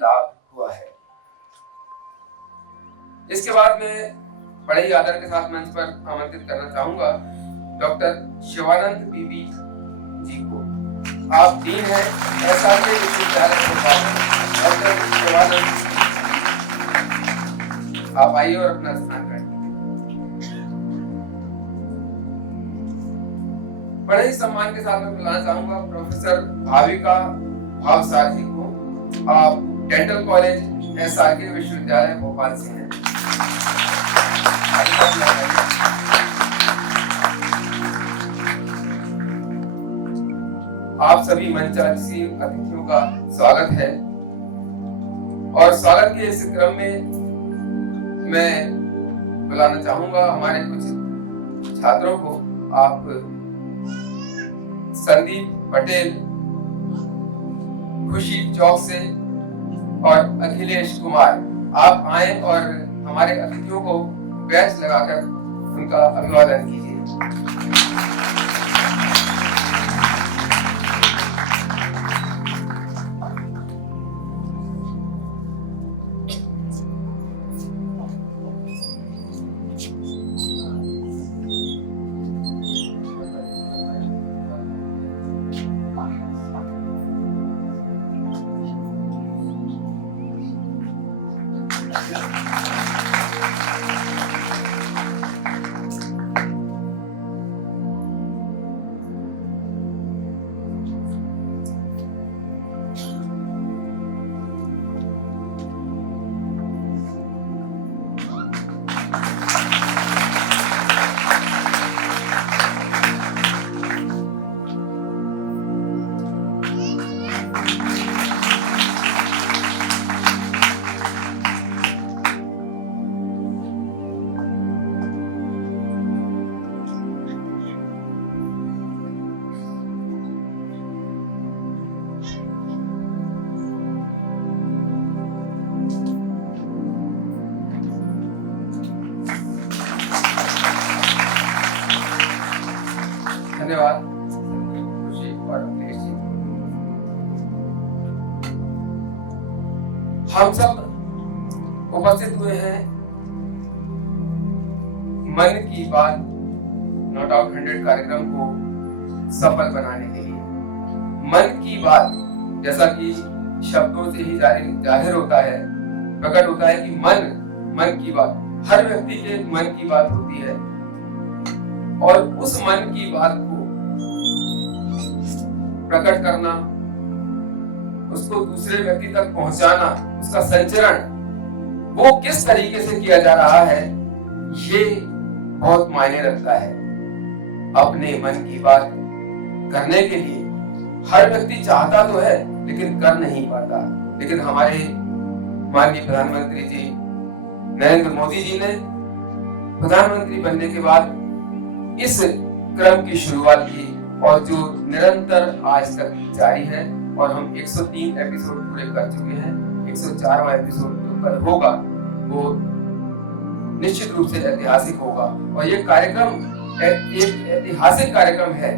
लाभ हुआ है। इसके बाद मैं बड़े ही आदर के साथ मंच पर आमंत्रित करना चाहूंगा डॉक्टर शिवानंद पीपी जी को। आप डीन हैं SRK विश्वविद्यालय भोपाल। डॉक्टर शिवानंद, आप आइए और अपना स्थान ग्रहण कीजिए। बड़े ही सम्मान के साथ मैं बुलाना चाहूंगा प्रोफेसर भाविका भावसारथी को। आप डेंटल कॉलेज SRK विश्वविद्यालय भोपाल से हैं। आप सभी मंचासीन अतिथियों का स्वागत है और स्वागत के इस क्रम में मैं बुलाना चाहूंगा हमारे कुछ छात्रों को। आप संदीप पटेल खुशी चौक से और अखिलेश कुमार, आप आए और हमारे अतिथियों को बैच लगाकर उनका अभिवादन कीजिए। धन्यवाद खुशी और अखिलेश जी। हम सब उपस्थित हुए हैं मन की बात नॉट आउट 100 कार्यक्रम को सफल बनाने के लिए। मन की बात जैसा कि शब्दों से ही जाहिर होता है, प्रकट होता है कि मन की बात, हर व्यक्ति के मन की बात होती है और उस मन की बात को प्रकट करना, उसको दूसरे व्यक्ति तक पहुंचाना, उसका संचरण वो किस तरीके से किया जा रहा है, ये बहुत मायने रखता है। अपने मन की बात करने के लिए हर व्यक्ति चाहता तो है लेकिन कर नहीं पाता। लेकिन हमारे माननीय प्रधानमंत्री जी नरेंद्र मोदी जी ने प्रधानमंत्री बनने के बाद इस क्रम की शुरुआत की और जो निरंतर आज तक जारी है और हम 103 एपिसोड पूरे कर चुके हैं। 104वां एपिसोड जो कल होगा वो निश्चित रूप से ऐतिहासिक होगा और ये कार्यक्रम एक ऐतिहासिक कार्यक्रम है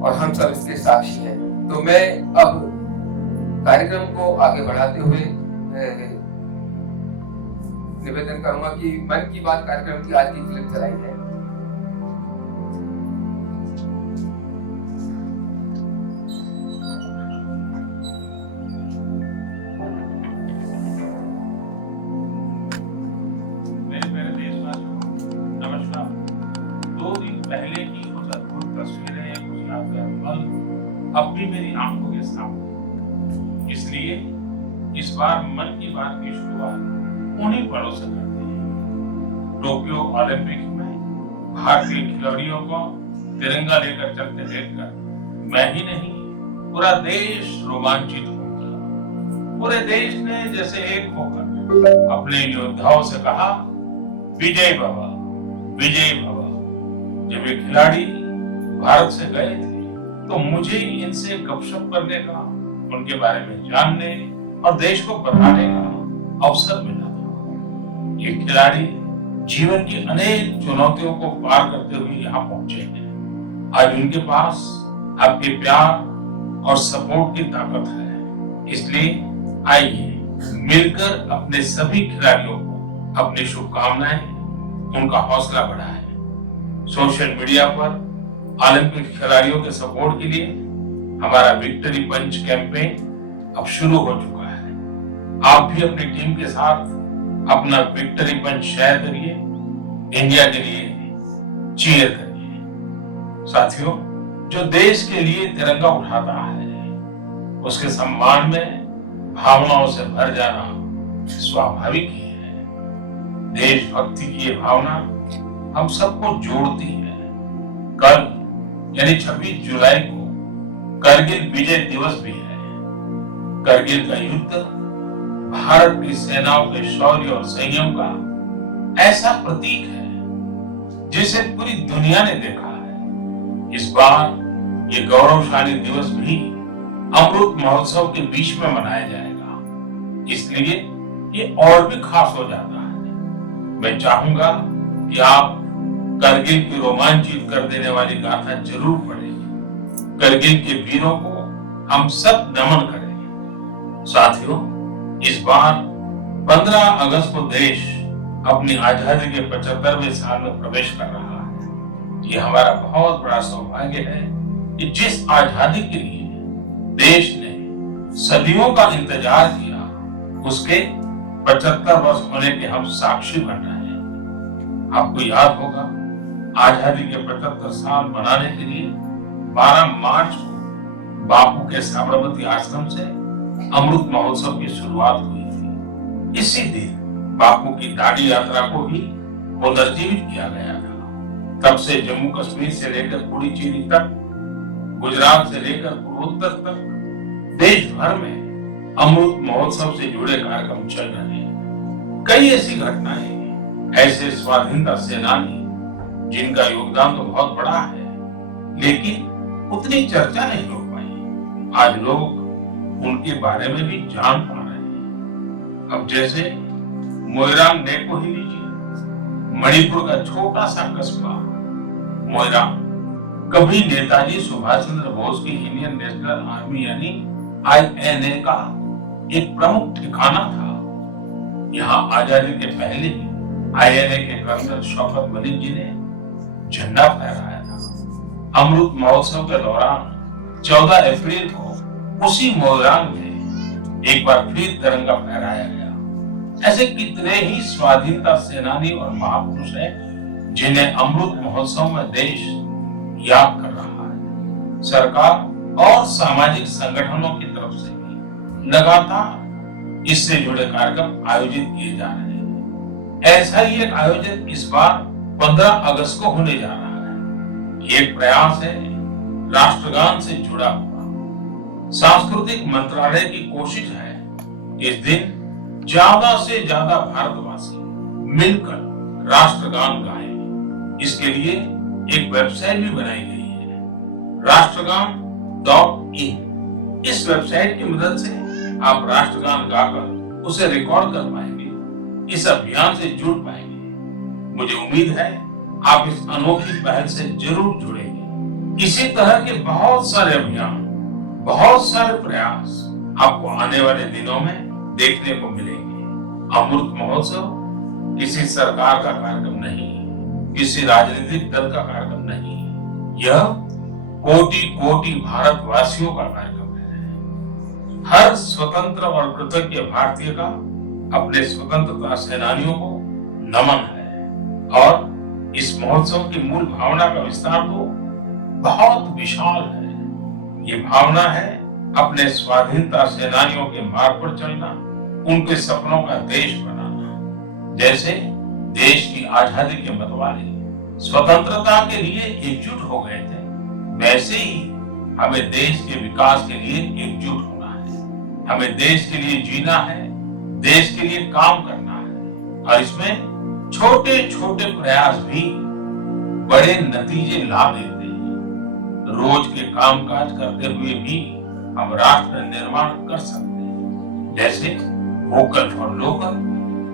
और हम सब इसके साक्षी हैं। तो मैं अब कार्यक्रम को आगे बढ़ाते हुए निवेदन करूंगा कि मन की बात कार्यक्रम की आज की क्लिप चलाई है। अब भी मेरी आंखों के सामने, इसलिए इस बार मन की बात की शुरुआत उन्हीं पलों से करते हैं। टोक्यो ओलंपिक में भारतीय खिलाड़ियों को तिरंगा लेकर चलते देखकर मैं ही नहीं, पूरा देश रोमांचित हो गया। पूरे देश ने जैसे एक होकर अपने योद्धाओं से कहा, विजय भव, विजय भव। जब ये खिलाड़ी भारत से गए थे तो मुझे इनसे गपशप करने का, उनके बारे में जानने और देश को बताने का अवसर मिला था। ये खिलाड़ी जीवन की अनेक चुनौतियों को पार करते हुए यहाँ पहुंचे हैं। आज उनके पास आपके प्यार और सपोर्ट की ताकत है। इसलिए आइए मिलकर अपने सभी खिलाड़ियों को अपनी शुभकामनाएं, उनका हौसला बढ़ाएं। सोशल मीडिया पर ओलंपिक खिलाड़ियों के सपोर्ट के लिए हमारा विक्ट्री पंच कैंपेन अब शुरू हो चुका है। आप भी अपनी टीम के साथ अपना विक्ट्री पंच शेयर करिए, इंडिया के लिए चीयर करिए। साथियों, जो देश के लिए तिरंगा उठाता है उसके सम्मान में भावनाओं से भर जाना स्वाभाविक ही है। देशभक्ति की ये भावना हम सबको जोड़ती है। कल यानी 26 जुलाई को करगिल विजय दिवस भी है। करगिल का युद्ध भारत की सेनाओं के शौर्य और संयम का ऐसा प्रतीक है जिसे पूरी दुनिया ने देखा है। इस बार ये गौरवशाली दिवस भी अमृत महोत्सव के बीच में मनाया जाएगा, इसलिए ये और भी खास हो जाता है। मैं चाहूंगा कि आप करगिल की रोमांचित कर देने वाली गाथा जरूर पढ़ें। करगिल के वीरों को हम सब नमन करें। साथियों, इस बार 15 अगस्त को देश अपनी आजादी के 75वें साल में प्रवेश कर रहा है। ये हमारा बहुत बड़ा सौभाग्य है कि जिस आजादी के लिए देश ने सदियों का इंतजार किया, उसके 75 वर्ष होने के हम साक्षी बन रहे हैं। आपको याद होगा, आजादी के 75 साल मनाने के लिए 12 मार्च को बापू के साबरमती आश्रम से अमृत महोत्सव की शुरुआत हुई थी। इसी दिन बापू की दांडी यात्रा को भी पुनर्जीवित किया गया था। तब से जम्मू कश्मीर से लेकर पुडुचेरी तक, गुजरात से लेकर पूर्वोत्तर तक देश भर में अमृत महोत्सव से जुड़े कार्यक्रम चल रहे हैं। कई ऐसी घटनाएं, ऐसे स्वाधीनता सेनानी जिनका योगदान तो बहुत बड़ा है, लेकिन उतनी चर्चा नहीं हो पाई। आज लोग उनके बारे में भी जान पा रहे हैं। अब जैसे मोइरांग नेको ही लीजिए, मणिपुर का छोटा सा कस्बा मोइरांग कभी नेताजी सुभाष चंद्र बोस की इंडियन नेशनल आर्मी यानी INA का एक प्रमुख ठिकाना था। यहाँ आजादी के पहले ही INA के कर्नल शौकत मलिक जी ने झंडा फहराया था। अमृत महोत्सव के दौरान 14 अप्रैल को उसी मोइरांग में एक बार फिर तिरंगा फहराया गया। ऐसे कितने ही स्वाधीनता सेनानी और महापुरुष हैं जिन्हें अमृत महोत्सव में देश याद कर रहा है। सरकार और सामाजिक संगठनों की तरफ से भी लगातार इससे जुड़े कार्यक्रम आयोजित किए जा रहे हैं। ऐसा ही एक आयोजन इस बार 15 अगस्त को होने जा रहा है। ये एक प्रयास है राष्ट्रगान से जुड़ा हुआ। सांस्कृतिक मंत्रालय की कोशिश है इस दिन ज्यादा से ज्यादा भारतवासी मिलकर राष्ट्रगान गाएं। इसके लिए एक वेबसाइट भी बनाई गई है, राष्ट्रगान.in। इस वेबसाइट की मदद से आप राष्ट्रगान गाकर उसे रिकॉर्ड कर पाएंगे, इस अभियान से जुड़ पाएंगे। मुझे उम्मीद है आप इस अनोखी पहल से जरूर जुड़ेंगे। इसी तरह के बहुत सारे अभियान, बहुत सारे प्रयास आपको आने वाले दिनों में देखने को मिलेंगे। अमृत महोत्सव किसी सरकार का कार्यक्रम नहीं, किसी राजनीतिक दल का कार्यक्रम नहीं, यह कोटि कोटि भारतवासियों का कार्यक्रम है। हर स्वतंत्र और कृतज्ञ भारतीय का अपने स्वतंत्रता सेनानियों को नमन है। और इस महोत्सव की मूल भावना का विस्तार तो बहुत विशाल है। ये भावना है अपने स्वाधीनता सेनानियों के मार्ग पर चलना, उनके सपनों का देश बनाना। जैसे देश की आजादी के मतवाले स्वतंत्रता के लिए एकजुट हो गए थे, वैसे ही हमें देश के विकास के लिए एकजुट होना है। हमें देश के लिए जीना है, देश के लिए काम करना है, और इसमें छोटे छोटे प्रयास भी बड़े नतीजे ला देते हैं। रोज के कामकाज करते हुए भी हम राष्ट्र निर्माण कर सकते हैं। जैसे वोकल फॉर लोकल,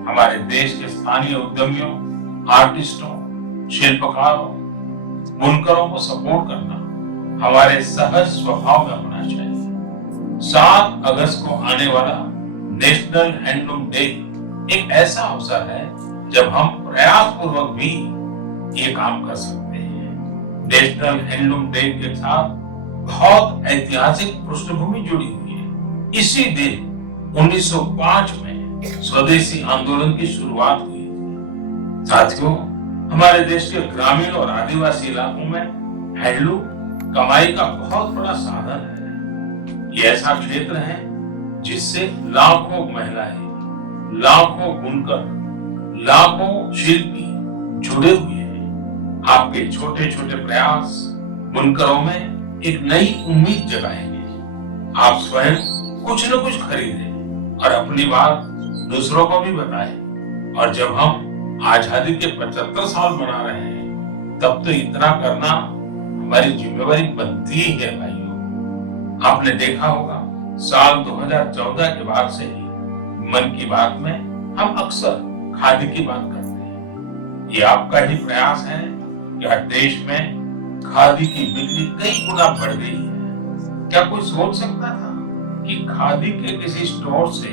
हमारे देश के स्थानीय उद्यमियों, आर्टिस्टों, शिल्पकारों, बुनकरों को सपोर्ट करना हमारे सहज स्वभाव में होना चाहिए। 7 अगस्त को आने वाला नेशनल हैंडलूम डे एक ऐसा अवसर है जब हम प्रयास पूर्वक भी ये काम कर सकते हैं। नेशनल हैंडलूम डे के साथ बहुत ऐतिहासिक पृष्ठभूमि जुड़ी हुई है। इसी दिन 1905 में स्वदेशी आंदोलन की शुरुआत हुई थी। साथियों, हमारे देश के ग्रामीण और आदिवासी इलाकों में हैंडलूम कमाई का बहुत बड़ा साधन है। ये ऐसा क्षेत्र है जिससे लाखों महिलाएं, लाखों बुनकर, लाखों शिल्पी जुड़े हुए हैं। आपके छोटे छोटे प्रयास बुनकरों में एक नई उम्मीद जगाएंगे। आप स्वयं कुछ न कुछ खरीदें और अपनी बात दूसरों को भी बताएं। और जब हम आजादी के 75 साल मना रहे हैं, तब तो इतना करना हमारी जिम्मेवारी बनती ही है भाइयों। आपने देखा होगा, साल 2014 के बाद से ही मन की बात में हम अक्सर खादी की बात करते हैं। ये आपका ही प्रयास है कि हर देश में खादी की बिक्री कई गुना बढ़ गई है। क्या कोई सोच सकता था कि खादी के किसी स्टोर से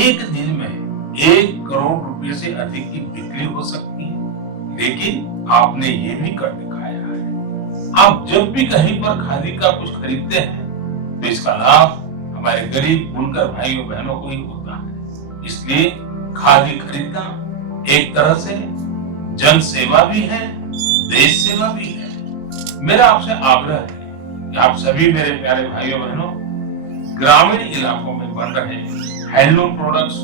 एक दिन में 1 करोड़ रुपए से अधिक की बिक्री हो सकती है? लेकिन आपने ये भी कर दिखाया है। आप जब भी कहीं पर खादी का कुछ खरीदते हैं तो इसका लाभ हमारे गरीब बुनकर भाइयों बहनों को ही होता है। इसलिए खादी खरीदना एक तरह से जन सेवा भी है, देश सेवा भी है। मेरा आपसे आग्रह है कि आप सभी मेरे प्यारे भाइयों बहनों ग्रामीण इलाकों में बन रहे हैंडलूम प्रोडक्ट्स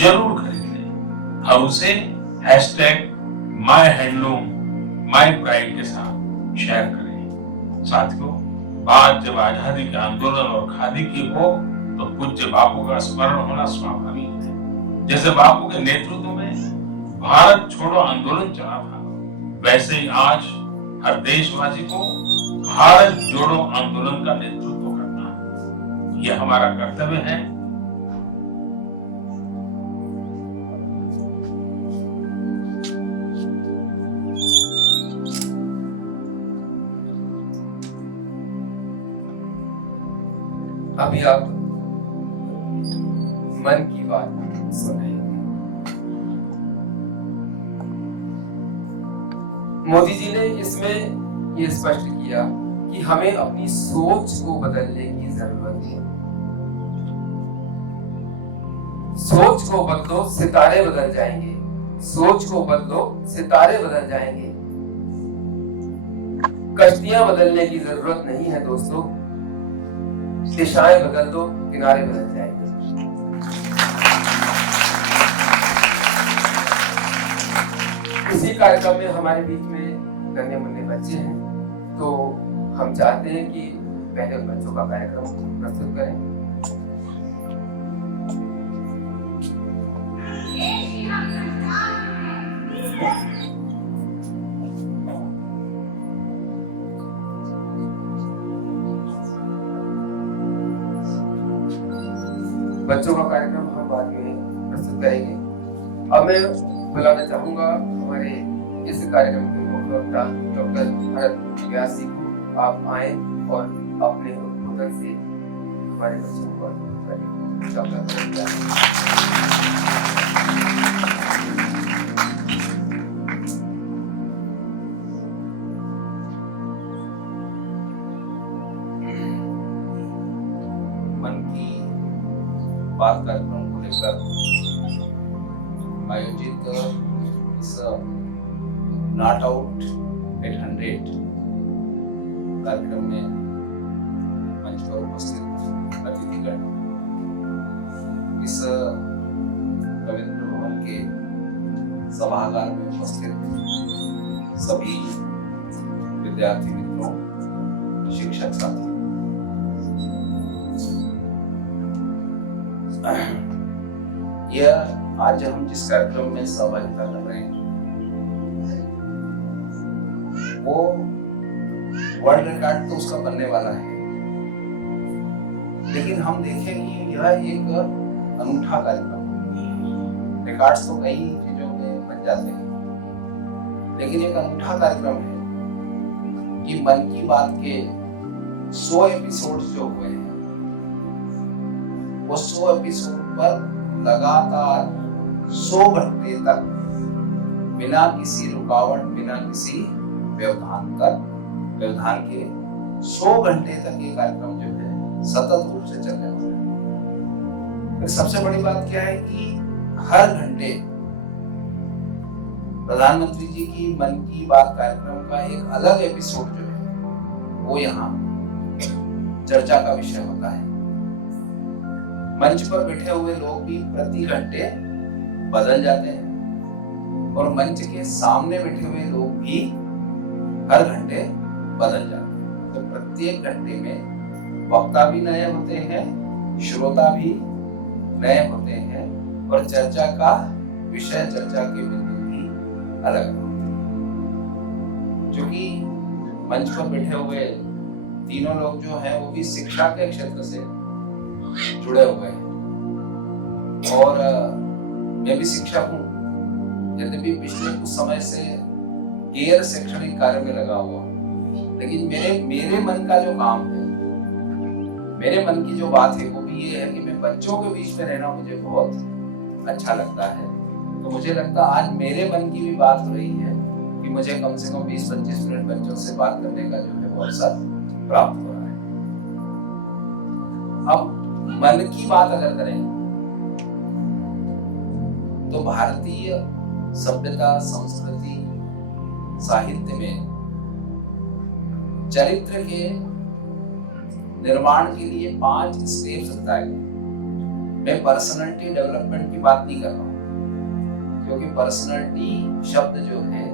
जरूर खरीदें और उसे #myhandloom mypride के साथ शेयर करें। साथियों, बात जब आजादी के आंदोलन और खादी की हो तो पूज्य बापू का स्मरण होना स्वाभाविक है। जैसे बापू के नेतृत्व में भारत छोड़ो आंदोलन चला था, वैसे ही आज हर देशवासी को भारत जोड़ो आंदोलन का नेतृत्व करना है। यह हमारा कर्तव्य है। अभी आप मन की बात सुनेंगे। मोदी जी ने इसमें ये स्पष्ट किया कि हमें अपनी सोच को बदलने की जरूरत है। सोच को बदलो, सितारे बदल जाएंगे। सोच को बदलो, सितारे बदल जाएंगे। कश्तियां बदलने की जरूरत नहीं है दोस्तों, दिशाएं बदल दो, किनारे बदल जाएंगे। इसी कार्यक्रम में हमारे बीच में नन्हे मुन्ने बच्चे हैं, तो हम चाहते हैं कि पहले उन बच्चों का कार्यक्रम प्रस्तुत करें। बच्चों का कार्यक्रम हम बाद में प्रस्तुत करेंगे। अब मैं बुलाना चाहूंगा हमारे इस कार्यक्रम के मुख्य वक्ता डॉक्टर भरत व्यास जी को। आप आए और अपने उद्बोधन से हमारे बच्चों को डॉक्टर भरत व्यास। बात कार्यक्रम को लेकर आयोजित इस नॉट आउट 800 कार्यक्रम में मंच पर उपस्थित अतिथिगण, इस रविंद्र भवन के सभागार में उपस्थित सभी विद्यार्थी मित्रों, शिक्षक साथी, यह आज हम जिस कार्यक्रम में सहभागिता कर रहे हैं वो वर्ल्ड रिकॉर्ड तो उसका बनने वाला है, लेकिन हम देखेंगे यह एक अनूठा कार्यक्रम। रिकॉर्ड्स तो कई चीजों में बन जाते हैं, लेकिन एक अनूठा कार्यक्रम है कि मन की बात के 100 एपिसोड जो हुए हैं वो 100 एपिसोड पर लगातार 100 घंटे तक बिना किसी रुकावट, बिना किसी व्यवधान के 100 घंटे तक ये कार्यक्रम जो है सतत रूप से चलने वाला है। फिर सबसे बड़ी बात क्या है कि हर घंटे प्रधानमंत्री जी की मन की बात कार्यक्रम का एक अलग एपिसोड जो है वो यहाँ चर्चा का विषय होता है। मंच पर बैठे हुए लोग भी प्रति घंटे बदल जाते हैं और मंच के सामने बैठे हुए लोग भी हर घंटे बदल जाते हैं। तो प्रत्येक घंटे में वक्ता भी नए होते हैं, श्रोता भी नए होते हैं और चर्चा का विषय, चर्चा के बिंदु भी अलग होते हैं। क्योंकि मंच पर बैठे हुए तीनों लोग जो हैं वो भी शिक्षा के क्षेत्र से जुड़े हुए हैं और मैं भी शिक्षक हूँ, यद्यपि पिछले कुछ समय से गैर शैक्षणिक कार्य में लगा हुआ हूँ, लेकिन मेरे मन का जो काम है, मेरे मन की जो बात है वो भी ये है कि मैं बच्चों के बीच में रहना मुझे बहुत अच्छा लगता है। तो मुझे लगता है आज मेरे मन की भी बात हो रही है कि मुझे कम से कम 20-25 मिनट बच्चों से बात करने का जो है वो अवसर प्राप्त हो रहा है। अब मन की बात अगर करें तो भारतीय सभ्यता, संस्कृति, साहित्य में चरित्र के निर्माण के लिए 5 स्टेप्स बताए गए। मैं पर्सनालिटी डेवलपमेंट की बात नहीं कर रहा हूं, क्योंकि पर्सनालिटी शब्द जो है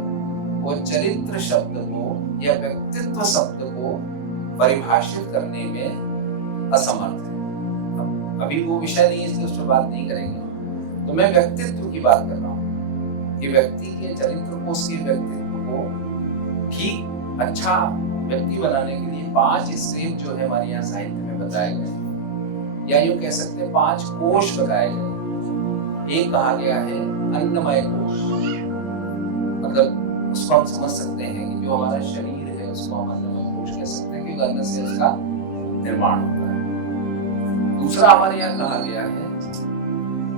वो चरित्र शब्द को या व्यक्तित्व शब्द को परिभाषित करने में असमर्थ है। अभी वो विषय नहीं है, इसलिए उस पर बात नहीं करेंगे। तो मैं व्यक्तित्व की बात कर रहा हूँ कि व्यक्ति के चरित्र को, उसके व्यक्तित्व को ठीक अच्छा व्यक्ति बनाने के लिए 5 स्टेप जो है हमारे यहाँ साहित्य में बताए गए, या यूं कह सकते हैं 5 कोश बताए गए। एक कहा गया है अन्नमय कोश, मतलब उसको हम समझ सकते हैं कि जो हमारा शरीर है उसको हम अन्नमय कोश कह सकते हैं, क्योंकि अन्न से उसका निर्माण होता है। दूसरा हमारे यहाँ कहा गया है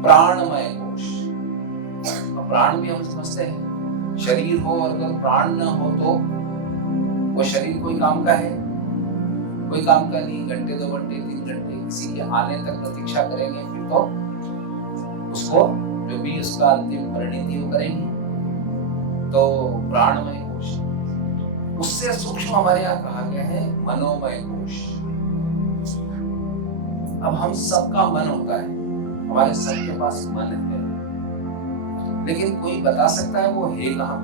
प्राणमय कोश। प्राण भी हम समझते हैं, शरीर हो और अगर प्राण न हो तो वो शरीर कोई काम का है? कोई काम का नहीं। घंटे, 2 घंटे, 3 घंटे किसी के आने तक प्रतीक्षा करेंगे, फिर तो उसको जो भी उसका अंतिम परिणति वो करेंगे। तो प्राणमय कोश। उससे सूक्ष्म हमारे यहाँ कहा गया है मनोमय कोश। अब हम सबका मन होता है, हमारे सबके पास मन है, लेकिन कोई बता सकता है वो है कहाँ?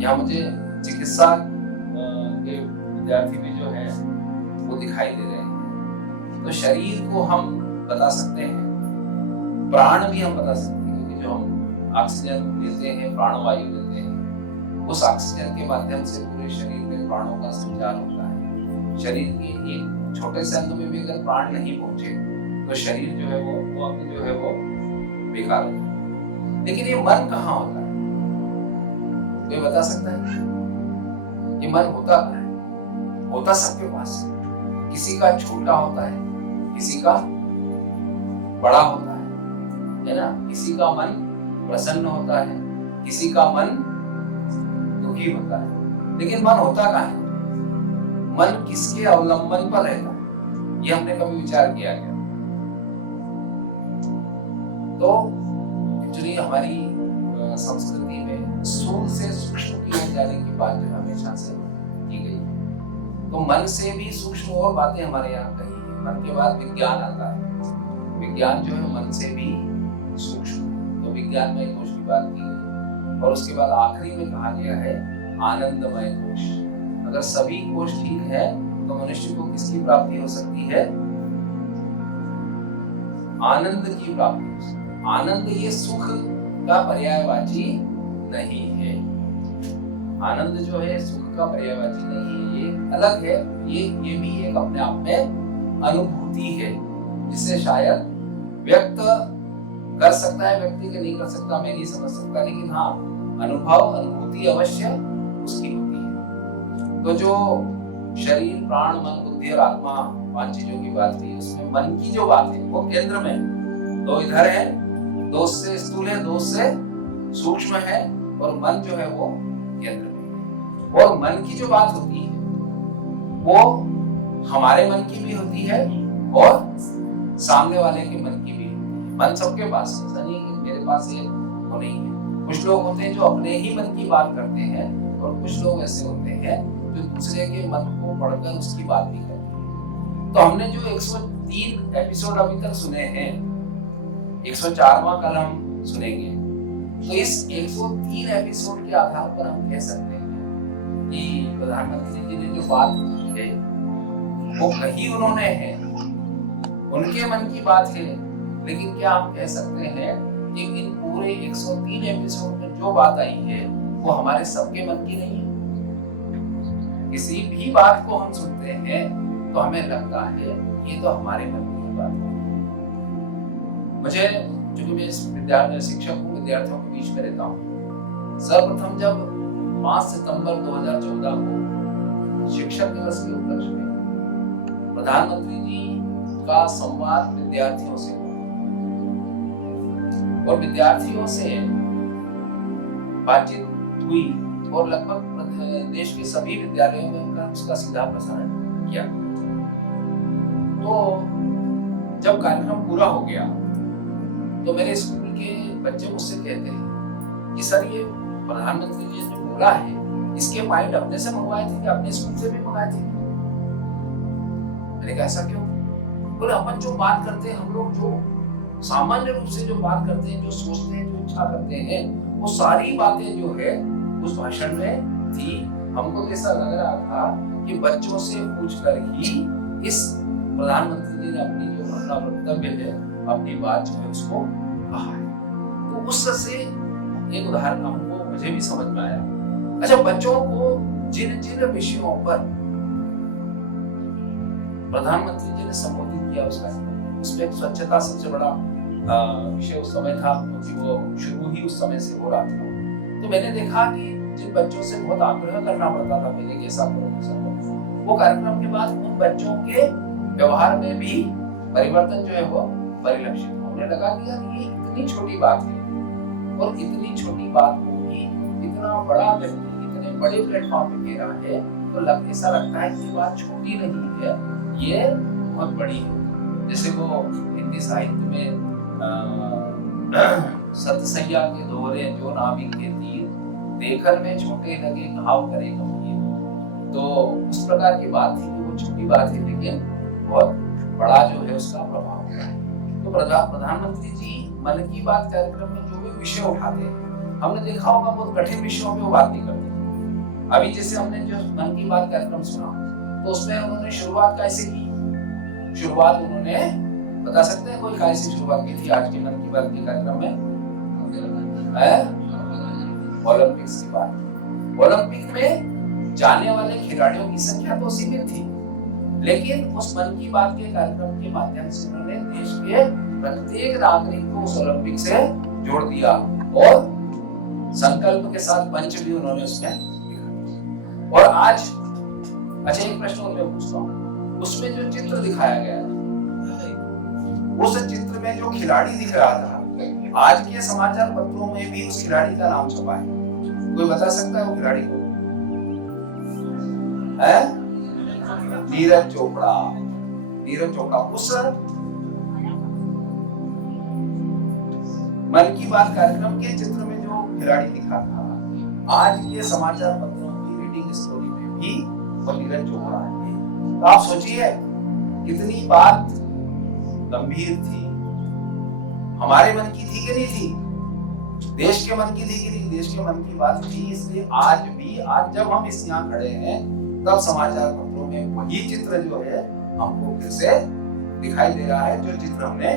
यहाँ मुझे चिकित्सा के विद्यार्थी भी जो है वो दिखाई दे रहे हैं। तो शरीर को हम बता सकते हैं, प्राण भी हम बता सकते हैं, क्योंकि जो हम ऑक्सीजन लेते हैं, प्राणवायु लेते हैं, उस ऑक्सीजन के माध्यम से पूरे शरीर में प्राणों का संचार होता है। शरीर के एक छोटे से अंग में भी अगर प्राण नहीं पहुंचे तो शरीर जो है वो अंग जो है वो बेकार हो जाता है। लेकिन ये मन कहाँ होता है? कोई बता सकता है? ये मन होता है, होता सबके पास है। किसी का छोटा होता है, किसी का बड़ा होता है ना? किसी का मन प्रसन्न होता है, किसी का मन दुखी होता है। लेकिन मन होता कहाँ है? मन किसके अवलंबन पर रहता है? ये हमने कभी विचार किया क्या? तो एक्चुअली हमारी संस्कृति में स्थूल से सूक्ष्म की ओर जाने की बात जो हमेशा से की गई, तो मन से भी सूक्ष्म और बातें हमारे यहाँ कही है। मन के बाद विज्ञान आता है, विज्ञान जो है मन से भी सूक्ष्म, तो विज्ञान में कोश की बात की गई। और उसके बाद आखिरी में कहा गया है आनंदमय कोश। अगर सभी कोश ठीक है तो मनुष्य को किसकी प्राप्ति हो सकती है? आनंद की प्राप्ति हो सकती है। आनंद ये सुख का पर्यायवाची नहीं है। आनंद जो है सुख का पर्यायवाची नहीं है, ये अलग है। ये भी एक अपने आप में अनुभूति है, जिसे शायद व्यक्त कर सकता है व्यक्ति, के नहीं कर सकता, मैं नहीं समझ सकता, लेकिन हाँ अनुभव, अनुभूति अवश्य उसकी होती है। तो जो शरीर, प्राण, मन, बुद्धि और आत्मा 5 चीजों की बात की, उसमें मन की जो बात है वो केंद्र में है। तो इधर है, दोष से स्थूल है, दोष से सूक्ष्म है, और मन जो है वो केंद्र में है। और मन की जो बात होती है वो हमारे मन की भी होती है और सामने वाले के मन की भी होती है। मन सबके पास है, ऐसा नहीं कि मेरे पास है वो नहीं है। कुछ लोग होते हैं जो अपने ही मन की बात करते हैं, और कुछ लोग ऐसे होते हैं जो दूसरे के मन को पढ़कर उसकी बात भी करते हैं। तो हमने जो 103 एपिसोड अभी तक सुने हैं, 104वां कल हम सुनेंगे। तो इस 103 एपिसोड के आधार पर हम कह सकते हैं कि प्रधानमंत्री जी ने जो बात की है वो कही उन्होंने है, उनके मन की बात है, लेकिन क्या हम कह सकते हैं कि इन पूरे 103 एपिसोड में जो बात आई है वो हमारे सबके मन की नहीं है? किसी भी बात को हम सुनते हैं तो हमें लगता है ये तो हमारे मन की बात है। मुझे, चूंकि मैं शिक्षक हूँ, विद्यार्थियों के बीच में रहता हूँ, सर्वप्रथम जब 5 सितंबर 2014 को शिक्षक दिवस के उपलक्ष्य में प्रधानमंत्री जी का संवाद विद्यार्थियों से और विद्यार्थियों से बातचीत हुई, और लगभग देश के सभी विद्यालयों में उसका सीधा प्रसारण किया। तो जब कार्यक्रम पूरा हो गया तो मेरे स्कूल के बच्चे मुझसे कहते हैं कि सर, ये प्रधानमंत्री जी ने बोला है, इसके माइंड अपने से मंगवाए थे कि अपने स्कूल से भी मंगाए थे? मैंने कहा ऐसा क्यों? बोले अपन जो बात करते हैं, हम लोग जो सामान्य रूप से जो बात करते हैं, जो सोचते हैं, जो इच्छा करते हैं, वो सारी बातें जो है उस भाषण में थी। हमको तो ऐसा लग रहा था कि बच्चों से पूछकर ही इस प्रधानमंत्री जी ने अपनी जो अपना वक्तव्य है, अपनी बात जो है उसको कहा है। तो उससे एक उदाहरण हमको, मुझे भी समझ में आया। अच्छा, बच्चों को जिन जिन विषयों पर प्रधानमंत्री जी ने संबोधित किया उसमें स्वच्छता सबसे बड़ा विषय उस समय था, क्योंकि वो शुरू ही उस समय से हो रहा था। तो मैंने देखा कि जिन बच्चों से बहुत आग्रह करना पड़ता था पहले कि ऐसा करो, वो कार्यक्रम के बाद उन बच्चों के व्यवहार में भी परिवर्तन जो है वो परिलक्षित हुआ। उन्हें लगा कि यार ये इतनी छोटी बात है, और इतनी छोटी बात को भी इतना बड़ा व्यक्ति इतने बड़े प्लेटफॉर्म पे कह रहा है, तो ऐसा लगता है कि बात छोटी नहीं है, ये बहुत बड़ी है। जैसे वो हिंदी साहित्य में सतसैया के दोहरे जो नाविक के तीर, देखर में छोटे लगे घाव करे गंभीर। तो उस प्रकार की बात थी कि वो छोटी बात है, लेकिन बहुत बड़ा जो है उसका प्रभाव है। तो प्रधानमंत्री जी मन की बात कार्यक्रम में जो भी विषय उठाते हैं, हमने देखा होगा बहुत कठिन विषयों पे वो बात नहीं करते। अभी जैसे हमने जो मन की बात कार्यक्रम सुना, तो उसमें उन्होंने शुरुआत कैसे की? शुरुआत उन्होंने बता सकते हैं कोई कैसी शुरुआत की थी आज के मन की बात के कार्यक्रम में? ओलंपिक्स की बात। ओलंपिक में जाने वाले खिलाड़ियों की संख्या तो सीमित थी, लेकिन उस मन की बात के कार्यक्रम के माध्यम से उन्होंने देश के प्रत्येक नागरिक को उस ओलंपिक से जोड़ दिया, और संकल्प के साथ मंच भी उन्होंने उसमें दिखाया। और आज, अच्छा एक प्रश्न और मैं पूछता हूँ, उसमें जो चित्र दिखाया गया, उस चित्र में जो खिलाड़ी दिख रहा था, आज के समाचार पत्रों में भी उस खिलाड़ी का नाम छपा है। कोई बता सकता है वो खिलाड़ी को? नीरज चोपड़ा। नीरज चोपड़ा उस मन की बात कार्यक्रम के चित्र में जो खिलाड़ी दिखा था, आज के समाचार पत्रों की रीडिंग स्टोरी में भी वो नीरज चोपड़ा है। तो आप सोचिए कितनी बात गंभीर थी, हमारे मन की थी कि नहीं थी? देश के मन की थी कि नहीं? देश के मन की बात थी। इसलिए आज जब हम इस यहाँ खड़े हैं, तब समाचार पत्रों में वही चित्र जो है हमको फिर से दिखाई दे रहा है, जो चित्र हमने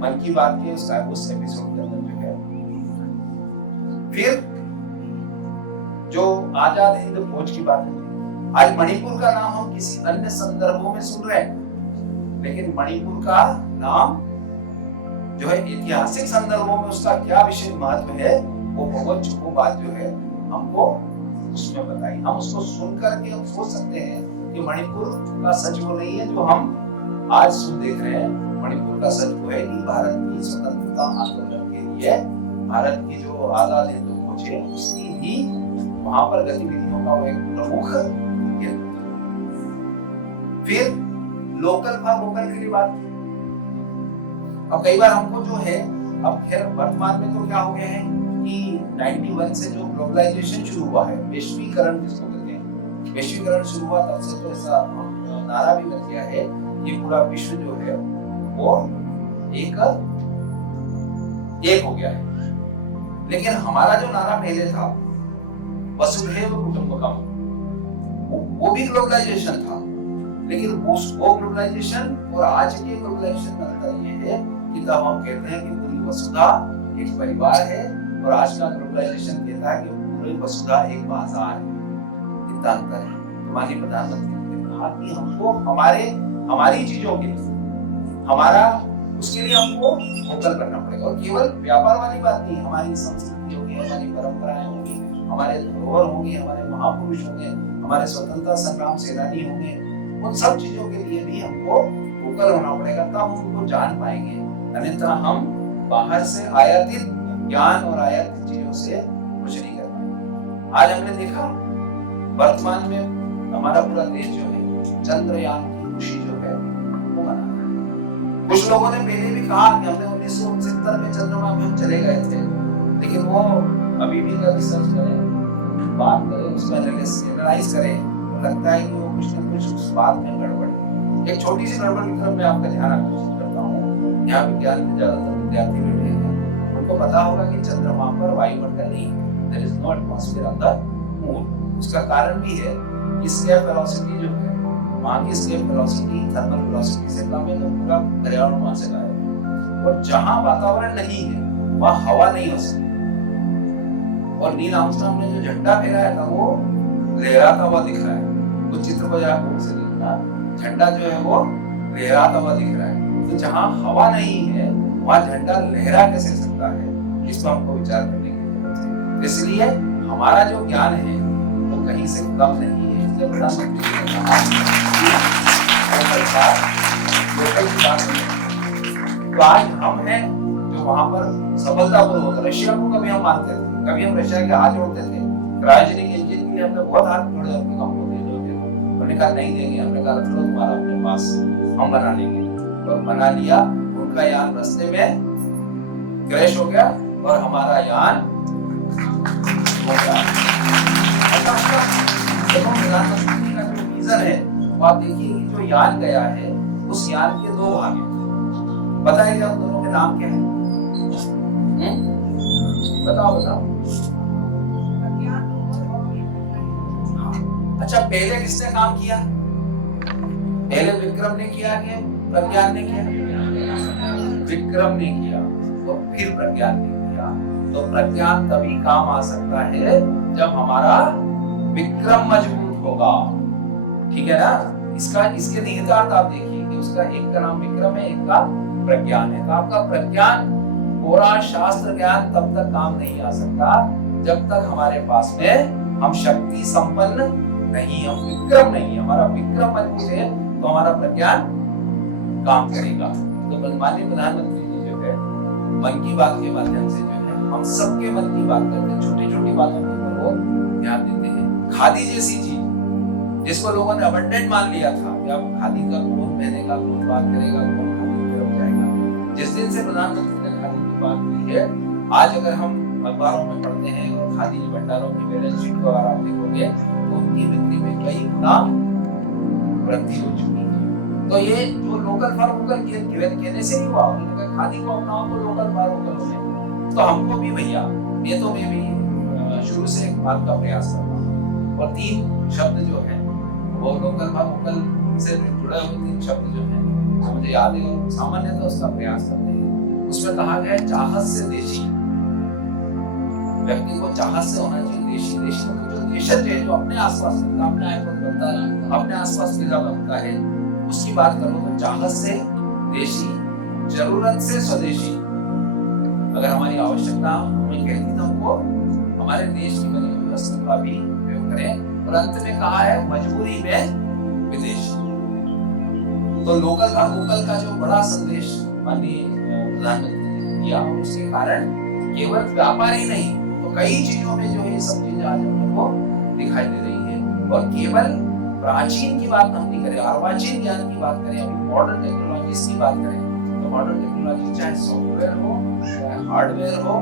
मन की बात के उस एपिसोड के अंदर जो है। फिर जो आजाद हिंद फौज की बात है, आज मणिपुर का नाम हम किसी अन्य संदर्भों में सुन रहे हैं, लेकिन मणिपुर का नाम जो है ऐतिहासिक संदर्भों में उसका क्या विशेष महत्व है, वो बात जो है हमको उसमें बताई। हम उसको सुन करके हम सोच सकते हैं कि मणिपुर का सच वो नहीं है जो हम आज सुन देख रहे हैं। मणिपुर का सच वो है कि भारत की स्वतंत्रता आंदोलन के लिए भारत की जो आजाद हिंद फौज है उसकी भी वहां पर गतिविधियों का वो एक प्रमुख केंद्र। फिर लोकल फॉर वोकल के लिए बात की। अब कई बार हमको जो है, अब खैर वर्तमान में तो क्या हो गया है कि 91 से जो ग्लोबलाइजेशन शुरू हुआ है, वैश्वीकरण जिसको कहते हैं, वैश्वीकरण शुरू हुआ तब से तो ऐसा नारा भी बन गया है कि पूरा विश्व जो है वो एक हो गया है। लेकिन हमारा जो नारा पहले था वसुधैव कुटुंबकम, वो भी ग्लोबलाइजेशन था। लेकिन वो ग्लोबलाइजेशन और आज के ग्लोबलाइजेशन में अंतर ये है कि तब हम कहते हैं कि पूरी वसुधा एक परिवार है और आज का ग्लोबलाइजेशन कहता है कि पूरी वसुधा एक बाजार है। इतना अंतर है। तो माननीय प्रधानमंत्री ने कहा कि हमको हमारी चीजों के लिए उसके लिए हमको वोकल करना पड़ेगा। और केवल व्यापार वाली बात नहीं, हमारी संस्कृति होगी, हमारी परंपराएं होंगी, हमारे धरोहर होंगे, हमारे महापुरुष होंगे, हमारे स्वतंत्रता संग्राम सेनानी होंगे, उन सब चीजों के लिए भी हमको वोकल होना पड़ेगा, तब हम उनको जान पाएंगे। अन्यथा हम बाहर से आयातित ज्ञान और आयातित चीजों से कुछ नहीं कर पाएंगे। आज हमने देखा वर्तमान में हमारा पूरा देश जो है चंद्रयान की खुशी जो है वो मना रहा है। कुछ लोगों ने पहले भी कहा कि हमने 1969 में चंद्रमा में हम चले गए थे, लेकिन वो अभी भी अगर रिसर्च करें, बात करें, उसमें एनालाइज करें, तो लगता है कि वो कुछ न कुछ उस बात में गड़बड़ है। एक छोटी सी गड़बड़ की तरफ मैं आपका ध्यान आकर्षित करता हूँ। यहाँ विज्ञान के ज्यादातर विद्यार्थी बैठे हैं, उनको पता होगा कि चंद्रमा पर वायुमंडल नहीं है, there is no atmosphere on the moon. उसका कारण भी है कि स्केप वेलोसिटी जो है, वहाँ की स्केप वेलोसिटी थर्मल वेलोसिटी से कम है, तो पूरा पर्यावरण वहाँ से गायब है। और जहाँ वातावरण नहीं है वहाँ हवा नहीं हो सकती। और नील आर्मस्ट्रांग ने जो झंडा फहराया था वो लहराता हुआ दिख रहा है। वो चित्र को जरा गौर से देखना, झंडा जो है वो लहराता हुआ दिख रहा है। तो जहाँ हवा नहीं है वहाँ झंडा लहरा कैसे सकता है, इस पर हमको विचार करने की जरूरत है। इसलिए हमारा जो ज्ञान है वो कहीं से कम नहीं है। इसलिए प्रधानमंत्री ने कहा लोकल की बात है। तो आज हम हैं जो वहां पर सफलतापूर्वक, रशिया को कभी हम मानते थे, कभी हम रशिया के हाथ जोड़ते थे, क्रायोजेनिक इंजन के लिए हमने बहुत हाथ जोड़े, उनके काम को दे दो। उन्होंने कहा नहीं देंगे, हमने कहा रख लो तुम्हारा अपने पास, हम बना लेंगे। और बना लिया, उनका यान रास्ते में क्रैश हो गया और हमारा यान हो गया। देखो प्रधानमंत्री का जो विजन है वो आप देखिए कि जो यान गया है उस यान के दो भाग हैं। पता है क्या उन दोनों के नाम क्या है? बताओ। अच्छा, पहले किसने काम किया? पहले विक्रम ने किया कि प्रज्ञान ने किया? विक्रम ने किया, तो फिर प्रज्ञान ने किया। तो प्रज्ञान तभी काम आ सकता है जब हमारा विक्रम मजबूत होगा। ठीक है ना? इसके निहितार्थ आप देखिए कि उसका एक का नाम विक्रम है, एक का प्रज्ञान है। तो आपका प्रज्ञान पूरा शास्त्र ज्ञान तब तक काम नहीं आ सकता जब तक हमारे पास में हम शक्ति संपन्न नहीं, हम विक्रम नहीं, हमारा विक्रम मजबूत है तो हमारा प्रज्ञान काम करेगा। तो माननीय प्रधानमंत्री जी जो है मन की बात के माध्यम से जो है हम सबके मन की बात करते हैं, छोटी छोटी बातों के ऊपर वो ध्यान देते हैं। खादी जैसी चीज जिसको लोगों ने अबंडेंट मान लिया था कि अब खादी का कौन पहनेगा, कौन बात करेगा, कौन खादी की तरफ जाएगा। जिस दिन से प्रधानमंत्री ने खादी की बात की है, आज अगर हम अखबारों में पढ़ते हैं और खादी भंडारों की बैलेंस शीट को अगर आप देखोगे तो उनकी बिक्री में कई गुना वृद्धि हो चुकी है। तो ये जो लोकल फॉर वोकल कहने से नहीं हुआ, उन्होंने कहा खादी को अपनाओ तो लोकल फॉर वोकल हो। तो हमको भी भैया, मैं भी शुरू से एक बात का प्रयास करता हूँ। और 3 शब्द जो है वो लोकल फॉर वोकल से जुड़े हुए 3 शब्द जो है वो मुझे याद है और सामान्य तो उसका प्रयास करते हैं। उसमें कहा गया है चाहत से देशी, व्यक्ति को चाहत से होना चाहिए देशी। देशी मतलब जो देशज है, जो अपने आसपास बनता है, अपने आसपास बनता है, अपने आसपास पैदा बनता है, उसकी बात करो तो चाहत से देशी, जरूरत से स्वदेशी। अगर हमारी आवश्यकता हमें कहती तो हमको हमारे देश की बनी हुई वस्तु का भी प्रयोग करें। और अंत में कहा है मजबूरी में विदेश। तो लोकल का वोकल का जो बड़ा संदेश माननीय प्रधानमंत्री ने दिया, उसके कारण केवल व्यापार ही नहीं तो कई चीजों में जो है ये सब चीजें आज हम लोग को दिखाई दे रही है। और केवल प्राचीन की बात हम नहीं करें, अर्वाचीन ज्ञान की बात करें, अभी मॉडर्न टेक्नोलॉजीज की बात करें तो मॉडर्न टेक्नोलॉजी चाहे सॉफ्टवेयर हो चाहे हार्डवेयर हो,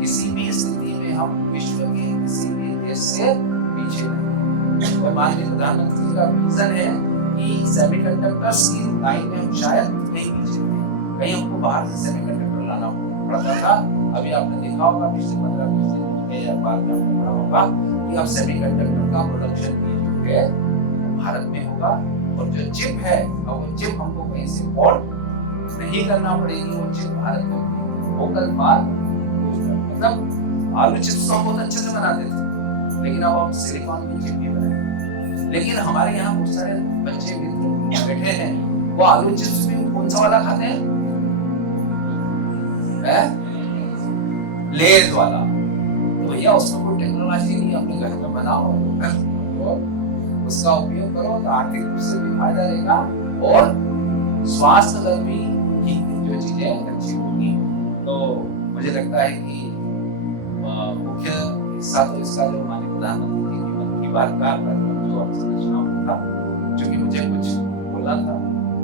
किसी भी स्थिति में हम विश्व के किसी भी देश से पीछे नहीं। और माननीय प्रधानमंत्री का विजन है कि सेमीकंडक्टर्स की लाइन में हम शायद नहीं पीछे थे, कहीं हमको बाहर से सेमीकंडक्टर लाना पड़ता था। अभी आपने देखा होगा पिछले 15-20 दिन में या बाद में आपने पढ़ा होगा कि अब सेमीकंडक्टर का प्रोडक्शन भी जो है भारत में होगा। और जो चिप है, अब वो चिप हमको कहीं से इंपोर्ट नहीं करना पड़ेगी, वो चिप भारत में होगी। वोकल फॉर मतलब आलू चिप्स तो हम बहुत अच्छे से बनाते थे, लेकिन अब हम सिलिकॉन की चिप भी बनाएंगे। लेकिन हमारे यहाँ बहुत सारे बच्चे मित्र बैठे हैं, वो आलू चिप्स भी कौन सा वाला खाते हैं? लेज वाला। तो भैया उसमें कोई टेक्नोलॉजी नहीं, अपने घर में बनाओ तो उसका उपयोग करो तो आर्थिक रूप से भी फायदा रहेगा और स्वास्थ्य पर भी जो चीजें अच्छी होगी। तो मुझे लगता है कि मुख्य हिस्सा तो इसका जो माननीय प्रधानमंत्री जी की मन की बात का जो आप संरचना था, जो कि मुझे कुछ बोलना था,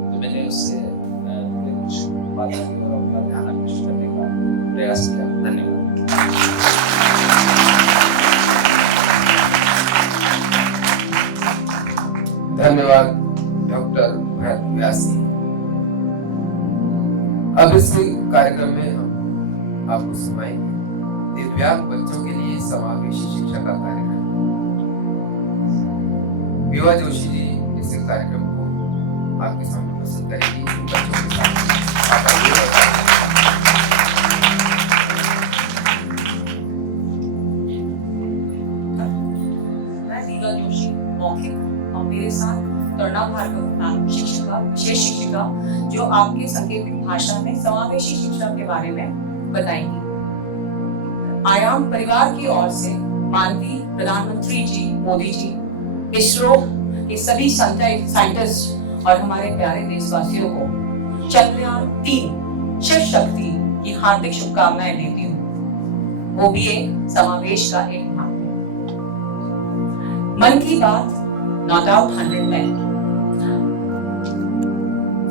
तो मैंने उससे कुछ बातें और अपना ध्यान आकर्षित करने का प्रयास किया। धन्यवाद। धन्यवाद डॉक्टर भरत व्यास जी। अब इस कार्यक्रम में हम आपको सुनाएंगे दिव्यांग बच्चों के लिए समावेशी शिक्षा का कार्यक्रम। विवा जोशी जी इस कार्यक्रम को आपके सामने प्रस्तुत करेंगी बच्चों के साथ। आप आइए। मैं विवा जोशी मौखिक और मेरे साथ करुणा भार्गव नाम शिक्षिका, विशेष शिक्षिका, जो आपके सांकेतिक भाषा में समावेशी शिक्षा के बारे में बताएंगी। आयाम परिवार की ओर से माननीय प्रधानमंत्री जी मोदी जी, इसरो के सभी साइंटिस्ट और हमारे प्यारे देशवासियों को चंद्रयान 3 शिव शक्ति की हार्दिक शुभकामनाएं देती हूँ। वो भी एक समावेश का एक भाग है। मन की बात नॉट आउट 100 में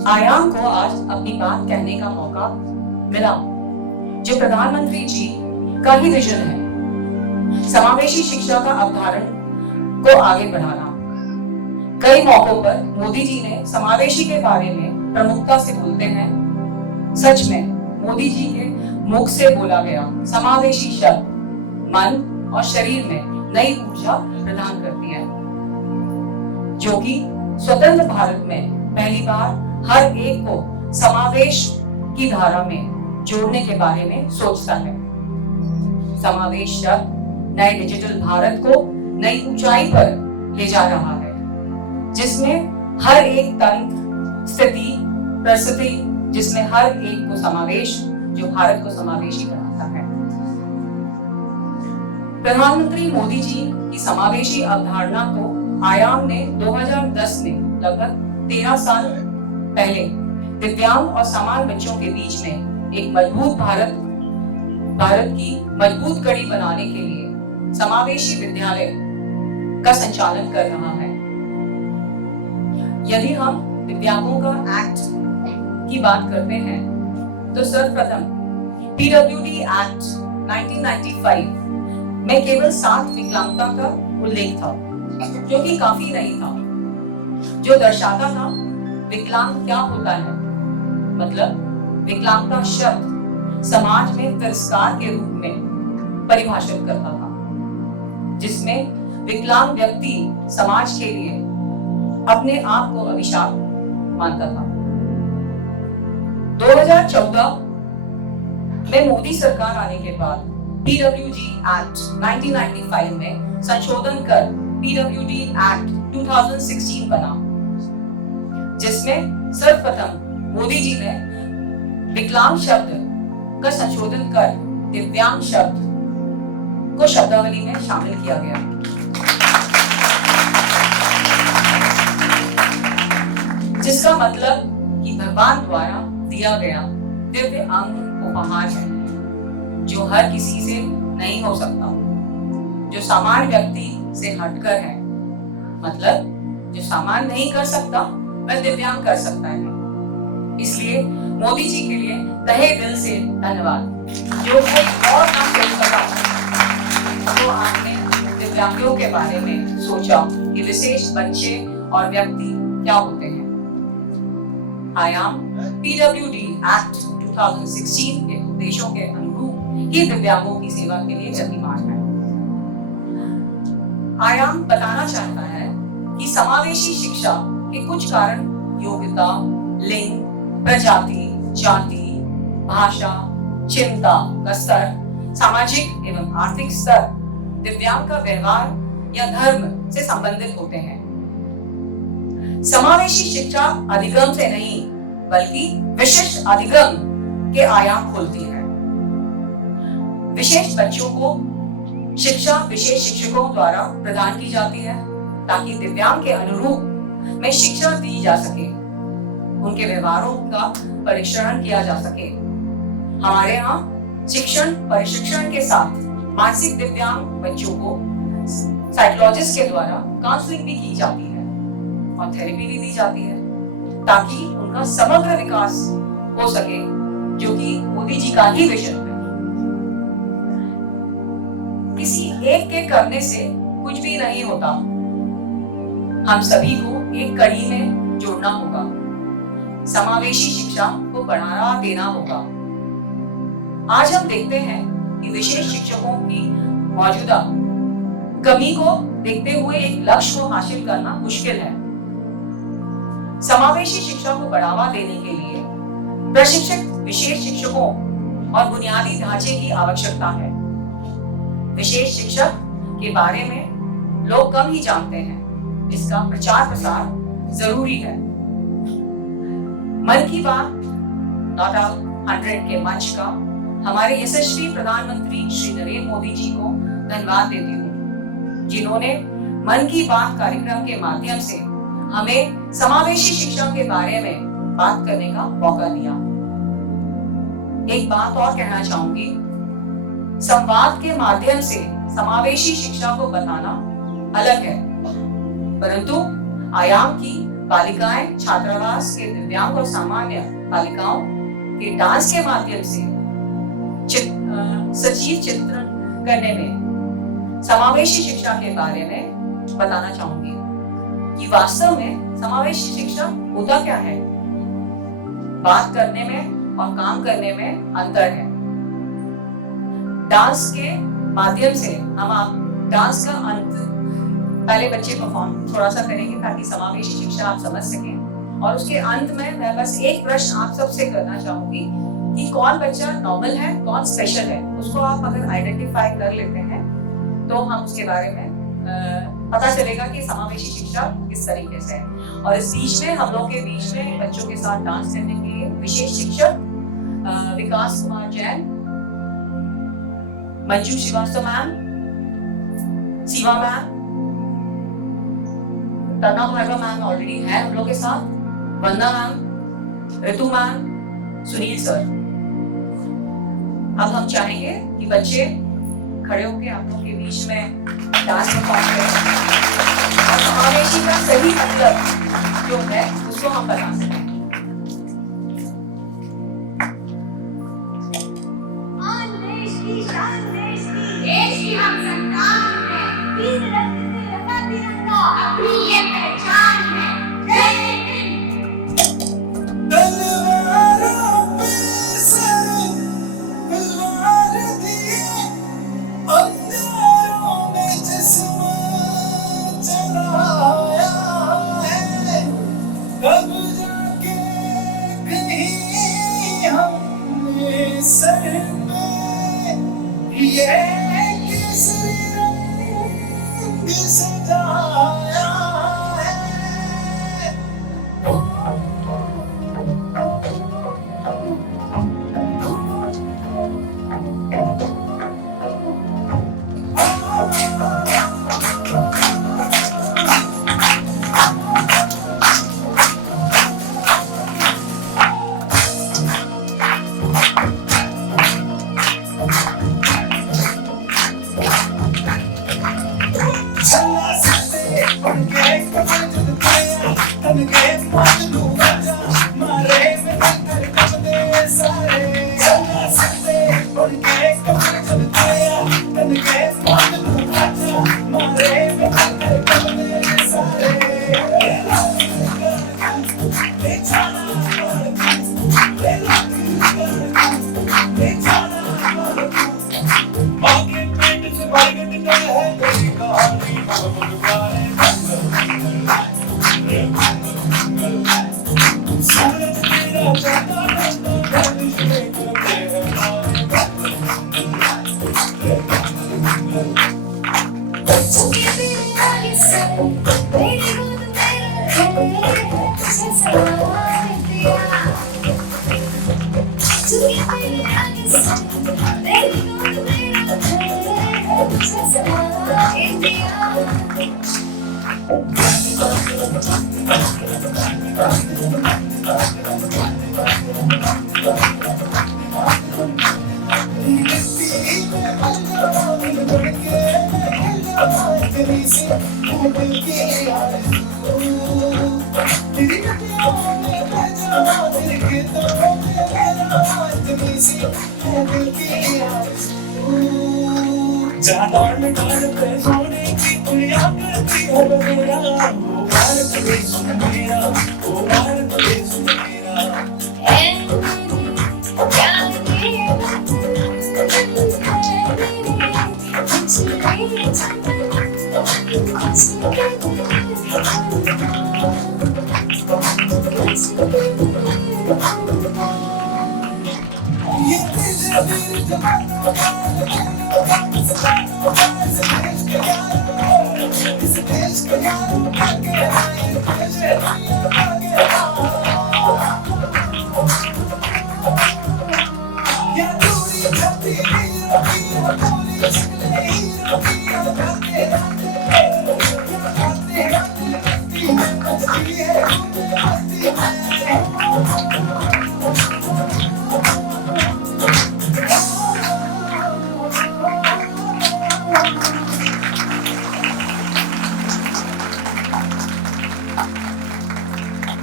आयाम को आज अपनी बात कहने का मौका मिला, जो प्रधानमंत्री जी का ही विजन है, समावेशी शिक्षा का अवधारण को आगे बढ़ाना। कई मौकों पर मोदी जी ने समावेशी के बारे में प्रमुखता से बोलते हैं। सच में मोदी जी के मुख से बोला गया समावेशी शब्द मन और शरीर में नई ऊर्जा प्रदान करती है, जो कि स्वतंत्र भारत में पहली बार हर एक को समावेश की धारा में जोड़ने के बारे में सोचता है। समावेश शब्द नए डिजिटल भारत को नई ऊंचाई पर ले जा रहा है, जिसमें हर एक तंत्र, स्थिति, परिस्थिति, जिसमें हर एक को समावेश, जो भारत को समावेशी बनाता है। प्रधानमंत्री मोदी जी की समावेशी अवधारणा को आयाम ने 2010 में लगभग 13 साल पहले दिव्यांग और समान बच्चों के बीच में एक मजबूत भारत की मजबूत कड़ी बनाने के लिए समावेशी विद्यालय का संचालन कर रहा है। यदि हम दिव्यांगों का एक्ट की बात करते हैं तो सर्वप्रथम PWD एक्ट 1995 में केवल 7 विकलांगता का उल्लेख था, जो कि काफी नहीं था, जो दर्शाता था विकलांग क्या होता है। मतलब विकलांगता शब्द समाज में तिरस्कार के रूप में परिभाषित करता था, जिसमें विकलांग व्यक्ति समाज के लिए अपने आप को अभिशाप मानता था। 2014 में मोदी सरकार आने के बाद PWD एक्ट 1995 में संशोधन कर PWD एक्ट 2016 बना, जिसमें सर्वप्रथम मोदी जी ने विकलांग शब्द का संशोधन कर दिव्यांग शब्द को शब्दावली में शामिल किया गया। जिसका मतलब कि भगवान द्वारा दिया गया दिव्य अंग उपहार है, जो हर किसी से नहीं हो सकता, जो सामान्य व्यक्ति से हटकर है। मतलब जो सामान्य नहीं कर सकता वह दिव्यांग कर सकता है। इसलिए मोदी जी के लिए तहे दिल से धन्यवाद, जो कोई और ना सोच सका तो आपने दिव्यांगों के बारे में सोचा कि विशेष बच्चे और व्यक्ति क्या होते हैं। आयाम PWD एक्ट 2016 के उद्देश्यों के अनुरूप ही दिव्यांगों की सेवा के लिए गतिमान है। आयाम बताना चाहता है कि समावेशी शिक्षा के कुछ कारण योग्यता, लिंग, प्रजाति, जाति, भाषा, चिंता का स्तर, सामाजिक एवं आर्थिक स्तर, दिव्यांग का व्यवहार या धर्म से संबंधित होते हैं। समावेशी शिक्षा अधिगम से नहीं बल्कि विशिष्ट अधिगम के आयाम खोलती है। विशेष बच्चों को शिक्षा विशेष शिक्षकों द्वारा प्रदान की जाती है ताकि दिव्यांग के अनुरूप में शिक्षा दी जा सके, उनके व्यवहारों का परीक्षण किया जा सके। हमारे यहाँ शिक्षण प्रशिक्षण के साथ मानसिक दिव्यांग बच्चों को साइकोलॉजिस्ट के द्वारा काउंसलिंग भी की जाती है और थेरेपी भी दी जाती है ताकि उनका समग्र विकास हो सके, जो कि मोदी जी का ही विजन है। किसी एक के करने से कुछ भी नहीं होता, हम सभी को एक कड़ी में जोड़ना होगा, समावेशी शिक्षा को बढ़ावा देना होगा। आज हम देखते हैं कि विशेष शिक्षकों की मौजूदा कमी को देखते हुए एक लक्ष्य को हासिल करना मुश्किल है। समावेशी शिक्षा को बढ़ावा देने के लिए प्रशिक्षित विशेष शिक्षकों और बुनियादी ढांचे की आवश्यकता है। विशेष शिक्षक के बारे में लोग कम ही जानते हैं, इसका प्रचार प्रसार जरूरी है। मन की बात .100 के मंच का हमारे यशस्वी प्रधानमंत्री श्री नरेंद्र मोदी जी को धन्यवाद देती हूँ, जिन्होंने मन की बात कार्यक्रम के माध्यम से हमें समावेशी शिक्षा के बारे में बात करने का मौका दिया। एक बात और कहना चाहूंगी, संवाद के माध्यम से समावेशी शिक्षा को बताना अलग है, परंतु आयाम की बालिकाएं छात्रावास के दिव्यांग और सामान्य बालिकाओं के डांस के माध्यम से सजीव चित्रण करने में समावेशी शिक्षा के बारे में बताना चाहूंगी कि वास्तव में समावेशी शिक्षा होता क्या है। बात करने में और काम करने में अंतर है। डांस के माध्यम से हम आप डांस का अंत पहले बच्चे परफॉर्म थोड़ा सा करेंगे ताकि समावेशी शिक्षा आप समझ सकें, और उसके अंत में मैं बस एक प्रश्न आप सबसे करना चाहूंगी कि कौन बच्चा नॉर्मल है, कौन स्पेशल है। उसको आप अगर आइडेंटिफाई कर लेते हैं तो हम उसके बारे में पता चलेगा कि समावेशी शिक्षा किस तरीके से है। और इस बीच में हम लोग के बीच में बच्चों के साथ डांस करने के लिए विशेष शिक्षक विकास कुमार जैन, मंजू श्रीवास्तव मैम, सीमा मैम, तन्ना भार्गव मैम ऑलरेडी है हम लोग के साथ, वंदना मैम, ऋतु मैम, सुनील सर। अब हम चाहेंगे कि बच्चे खड़े होकर आप लोग के बीच में डांस परफॉर्म करें और समावेशी का सही मतलब जो है उसको हम बता सकें। देश की हम संतान हैं, तीन रंग से रंगा तिरंगा अपनी ये पहचान है। जय हिंद। तलवारों पे सर तलवार दिए, अंगारों में जिस्म चढ़ाया है, कब जाके बन के मौत लू बचा मारे में कर कपड़े सारे चला सकते बन के कपड़े चलते बन के मौत लू बचा मारे में कर कपड़े सारे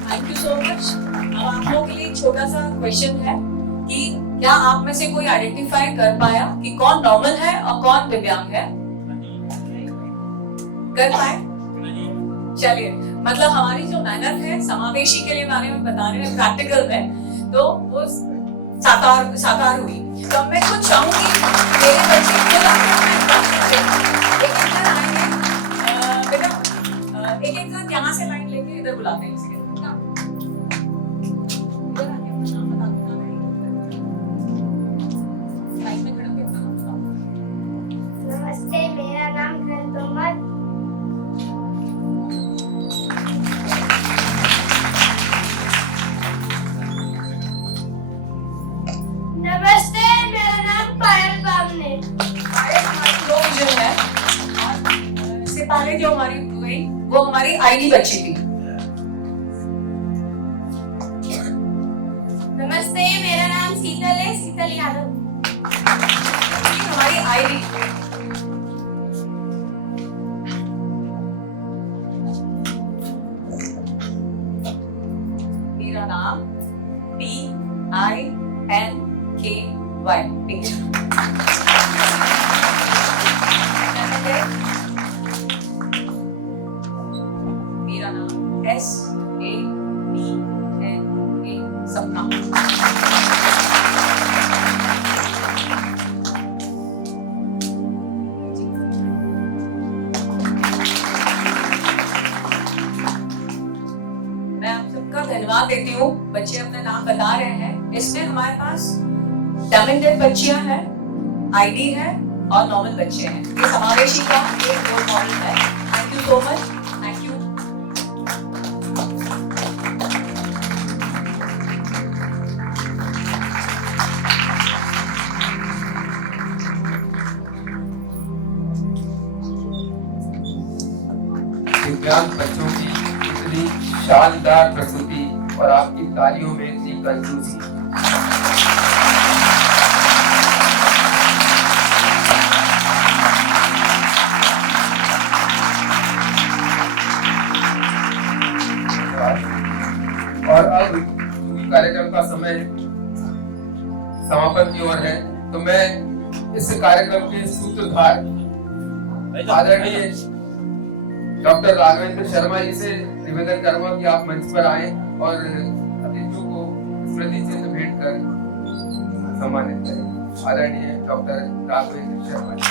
थैंक यू सो मच। अब आप लोगों के लिए एक छोटा सा क्वेश्चन है कि क्या आप में से कोई आइडेंटिफाई कर पाया कि कौन नॉर्मल है और कौन दिव्यांग है? कर पाए? चलिए, मतलब हमारी जो मेहनत है समावेशी के लिए बारे में बता रहे हैं प्रैक्टिकल में, तो वो साकार हुई। तो मैं कुछ चाहूंगी मेरे बच्चे बेटा एक एक जन यहाँ से लाइन लेके इधर बुलाते हैं किसी के। इधर आके अपना नाम बता दो ना, लाइन में खड़े होके अपना नाम बताओ। नमस्ते, मेरा नाम ग्रंथोमत। नमस्ते, मेरा नाम पायल बामने। हमारी लो विजन है। और इससे पहले जो हमारी हुई वो हमारी आईडी बच्ची थी। नमस्ते, मेरा नाम शीतल है, शीतल यादव। हमारी आईडी मेरा नाम PINKY मेरा नाम SAPNA सपना। मैं आप सबका धन्यवाद देती हूँ। बच्चे अपना नाम बता रहे हैं। इसमें हमारे पास टैलेंटेड बच्चियां हैं, आईडी है और नॉर्मल बच्चे हैं। ये समावेशी का एक रोल मॉडल है। Thank you so much. Thank you. दिव्यांग बच्चों की इतनी शानदार प्रस्तुति और आपकी तालियों में इतनी कंजूसी। धन्यवाद। और अब क्योंकि कार्यक्रम का समय समापन की ओर है, तो मैं इस कार्यक्रम के सूत्रधार आदरणीय डॉक्टर राघवेंद्र शर्मा जी से निवेदन करूंगा कि आप मंच पर आए और अतिथियों को स्मृति चिन्ह भेंट कर सम्मानित करें। आदरणीय डॉक्टर राघवेंद्र शर्मा जी।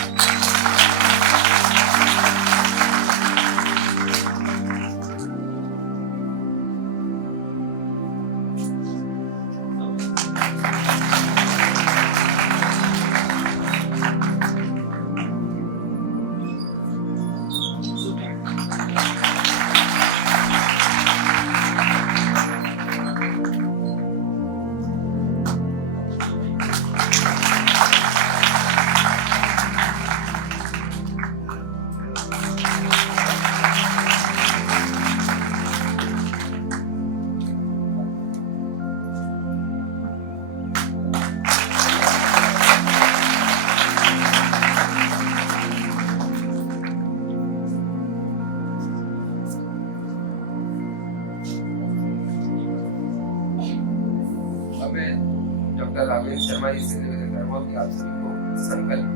डॉक्टर राघवेंद्र शर्मा जी से निवेदन करूंगा कि आप सभी को संकल्प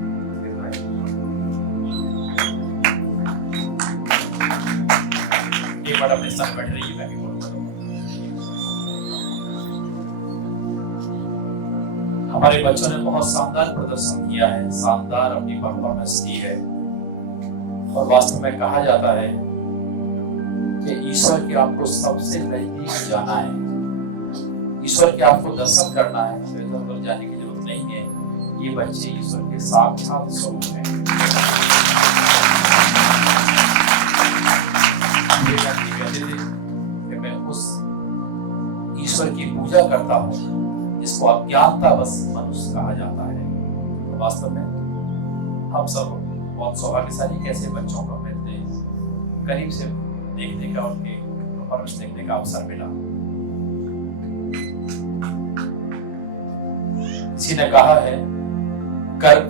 दिलवाएं। एक बार अपने साथ बैठ रही है। हमारे बच्चों ने बहुत शानदार प्रदर्शन किया है, शानदार अपनी परफॉर्मेंस दी है और वास्तव में कहा जाता है कि ईश्वर के आपको सबसे नजदीक जाना है, ईश्वर के आपको दर्शन करना है, तो इधर उधर जाने की जरूरत नहीं है। ये बच्चे ईश्वर के साक्षात स्वरूप हैं। कहते थे कि मैं उस ईश्वर की पूजा करता हूँ जिसको अज्ञानता बस मनुष्य कहा जाता है। तो वास्तव में हम सब बहुत सौभाग्यशाली कैसे बच्चों को मिलते हैं, करीब से देखने का, उनके परवरिश देखने का अवसर मिला। किसी ने कहा है कर्म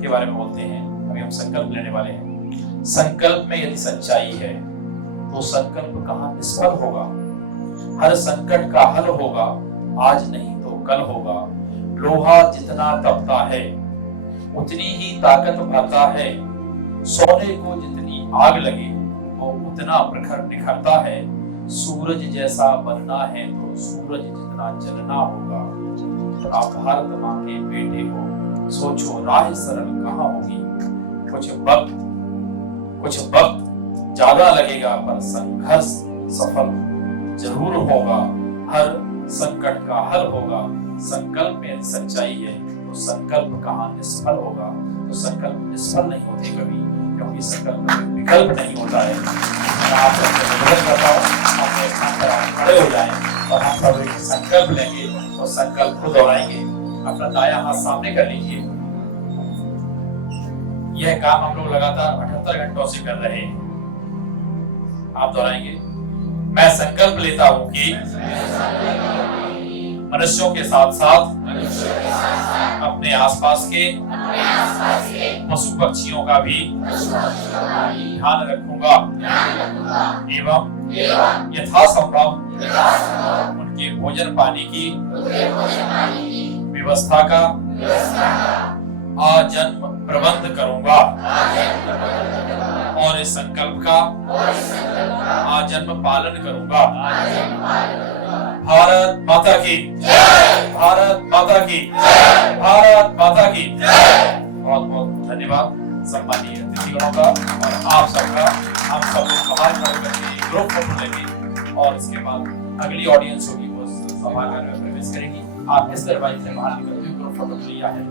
के बारे में बोलते हैं, अभी हम संकल्प लेने वाले हैं। संकल्प में यदि सच्चाई है तो संकल्प कहाँ निष्फल होगा। हर संकट का हल होगा, आज नहीं तो कल होगा। लोहा जितना तपता है उतनी ही ताकत भरता है। सोने को जितनी आग लगे वो उतना प्रखर निखरता है। सूरज जैसा बनना है तो सूरज जितना जलना होगा। आप भारत माँ के बेटे हो, सोचो राह सरल कहाँ होगी। कुछ वक्त ज्यादा लगेगा पर संघर्ष सफल जरूर होगा। हर संकट का हल होगा। संकल्प में सच्चाई है तो संकल्प कहाँ निष्फल होगा। तो संकल्प निष्फल नहीं होते कभी, क्योंकि संकल्प में विकल्प नहीं होता है। मैं आप सबसे निवेदन करता हूँ, अपने स्थान पर आप खड़े हो जाएं और हम सब एक संकल्प लेंगे और संकल्प को दोहराएंगे। अपना दायां हाथ सामने कर लीजिए। यह काम हम लोग लगातार 78 घंटों से कर रहे हैं। आप दोहराएंगे, मैं संकल्प लेता हूं कि मनुष्यों के साथ साथ अपने आसपास के पशु पक्षियों का भी ध्यान रखूंगा एवं यथासंभव उनके भोजन पानी की व्यवस्था का आजन्म प्रबंध करूंगा और इस संकल्प का आजन्म पालन करूंगा। भारत माता की जय, भारत माता की जय, भारत माता की जय। बहुत बहुत धन्यवाद सम्मानीय अतिथियों का और आप सबका। हम सब लोग समाज खड़े करके ग्रुप फोटो लेंगे और इसके बाद अगली ऑडियंस होगी वो सभागार में प्रवेश करेगी। आप इस दरवाजे से बाहर निकलते ग्रुप फोटो लिया है।